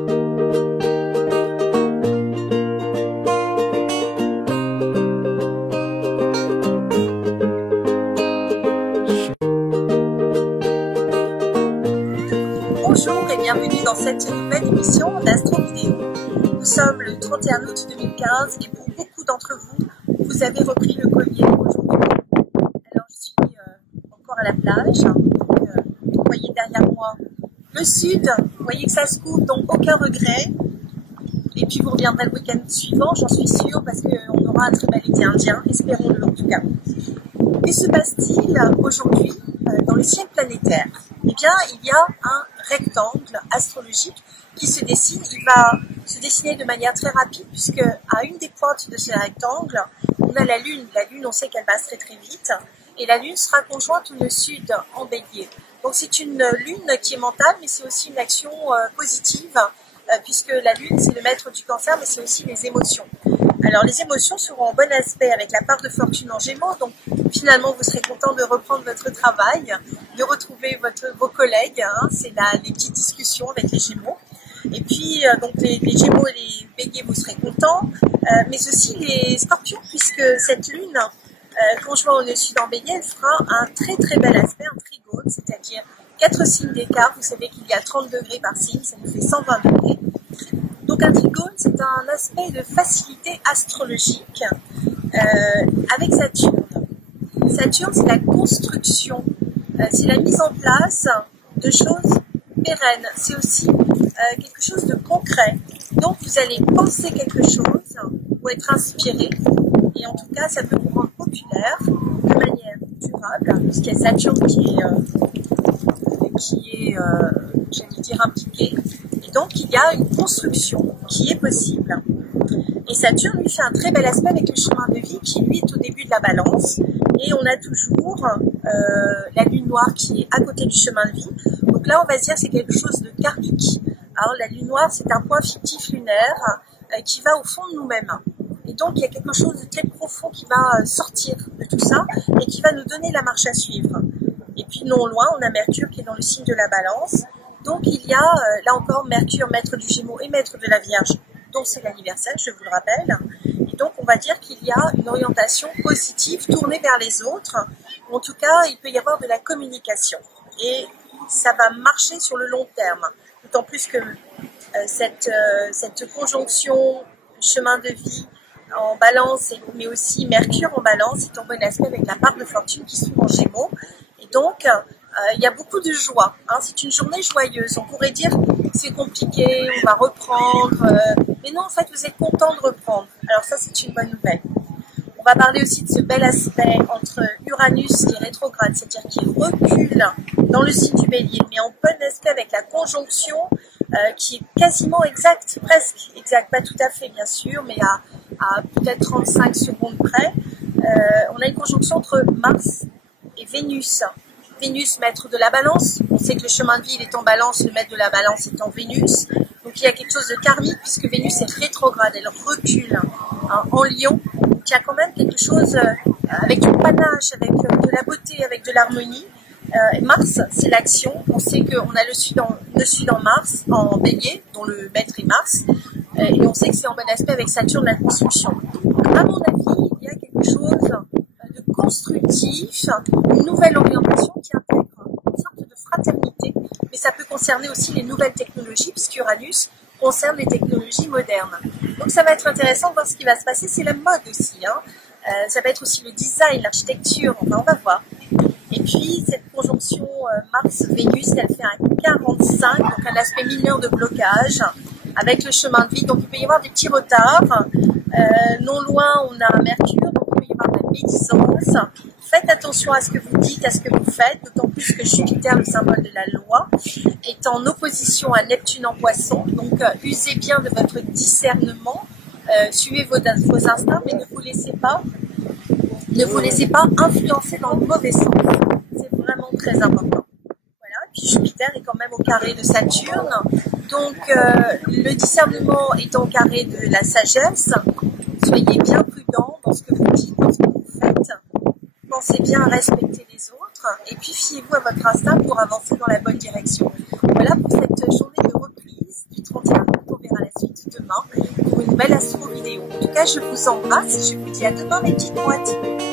Bonjour et bienvenue dans cette nouvelle émission d'Astro Vidéo. Nous sommes le 31 août 2015 et pour beaucoup d'entre vous, vous avez repris le collier aujourd'hui. Alors je suis encore à la plage, vous voyez derrière moi le sud, vous voyez que ça se couvre donc aucun regret. Et puis vous reviendrez le week-end suivant, j'en suis sûre, parce qu'on aura un très bel été indien, espérons-le en tout cas. Que se passe-t-il aujourd'hui dans le ciel planétaire? Eh bien, il y a un rectangle astrologique qui se dessine. Il va se dessiner de manière très rapide puisque à une des pointes de ce rectangle, on a la Lune. La Lune, on sait qu'elle passe très très vite. Et la Lune sera conjointe au sud en Bélier. Donc c'est une Lune qui est mentale, mais c'est aussi une action positive puisque la Lune, c'est le maître du Cancer, mais c'est aussi les émotions. Alors les émotions seront en bon aspect avec la part de fortune en Gémeaux, donc finalement vous serez content de reprendre votre travail, de retrouver vos collègues, hein, c'est les petites discussions avec les Gémeaux. Et puis donc les Gémeaux et les Béliers vous serez contents, mais aussi les Scorpions, puisque cette Lune conjointe au sud en Bélier, elle fera un très très bel aspect, un trigone, c'est-à-dire 4 signes d'écart. Vous savez qu'il y a 30 degrés par signe, ça nous fait 120 degrés. Donc un trigone, c'est un aspect de facilité astrologique avec Saturne. Saturne, c'est la construction, c'est la mise en place de choses pérennes. C'est aussi quelque chose de concret. Donc vous allez penser quelque chose ou être inspiré. Et en tout cas, ça peut vous rendre populaire de manière durable, puisqu'il y a Saturne qui est j'allais dire, impliqué. Et donc, il y a une construction qui est possible. Et Saturne lui fait un très bel aspect avec le chemin de vie qui, lui, est au début de la balance. Et on a toujours la lune noire qui est à côté du chemin de vie. Donc là, on va se dire que c'est quelque chose de karmique. Alors, la lune noire, c'est un point fictif lunaire qui va au fond de nous-mêmes. Et donc, il y a quelque chose de très profond qui va sortir de tout ça et qui va nous donner la marche à suivre. Et puis, non loin, on a Mercure qui est dans le signe de la balance. Donc, il y a, là encore, Mercure, maître du Gémeaux et maître de la Vierge, dont c'est l'anniversaire, je vous le rappelle. Et donc, on va dire qu'il y a une orientation positive tournée vers les autres. En tout cas, il peut y avoir de la communication. Et ça va marcher sur le long terme. D'autant plus que cette conjonction chemin de vie en balance, mais aussi Mercure en balance, est en bon aspect avec la part de fortune qui se trouve en Gémeaux. Et donc, il y a beaucoup de joie. Hein. C'est une journée joyeuse. On pourrait dire c'est compliqué, on va reprendre. Mais non, en fait, vous êtes content de reprendre. Alors ça, c'est une bonne nouvelle. On va parler aussi de ce bel aspect entre Uranus qui est rétrograde, c'est-à-dire qui recule dans le signe du Bélier, mais en bon aspect avec la conjonction qui est quasiment exacte, presque exacte, pas tout à fait bien sûr, mais à peut-être 35 secondes près. On a une conjonction entre Mars et Vénus. Vénus, maître de la balance. On sait que le chemin de vie il est en balance, le maître de la balance est en Vénus. Donc il y a quelque chose de karmique puisque Vénus est rétrograde, elle recule en Lion. Donc il y a quand même quelque chose avec du panache, avec de la beauté, avec de l'harmonie. Mars, c'est l'action. On sait qu'on a le sud en Mars, en Bélier, dont le maître est Mars. Et on sait que c'est en bon aspect avec Saturne, la construction. Donc, à mon avis, il y a quelque chose de constructif, une nouvelle orientation qui intègre une sorte de fraternité. Mais ça peut concerner aussi les nouvelles technologies, puisqu'Uranus concerne les technologies modernes. Donc ça va être intéressant de voir ce qui va se passer. C'est la mode aussi. Hein. Ça va être aussi le design, l'architecture. Enfin, on va voir. Et puis, cette conjonction Mars-Vénus, elle fait un 45, donc un aspect mineur de blocage avec le chemin de vie. Donc, il peut y avoir des petits retards. Non loin, on a Mercure, donc il peut y avoir de la médisance. Faites attention à ce que vous dites, à ce que vous faites, d'autant plus que Jupiter, le symbole de la loi, est en opposition à Neptune en Poisson. Donc, usez bien de votre discernement, suivez vos instincts, mais ne vous laissez pas influencer dans le mauvais sens. C'est vraiment très important. Voilà. Puis Jupiter est quand même au carré de Saturne. Donc, le discernement est au carré de la sagesse. Soyez bien prudents dans ce que vous dites, dans ce que vous faites. Pensez bien à respecter les autres. Et puis, fiez-vous à votre instinct pour avancer dans la bonne direction. Voilà pour cette journée de reprise du 31 août. nouvelle astro vidéo. En tout cas, je vous embrasse et je vous dis à demain mes petites mouettes.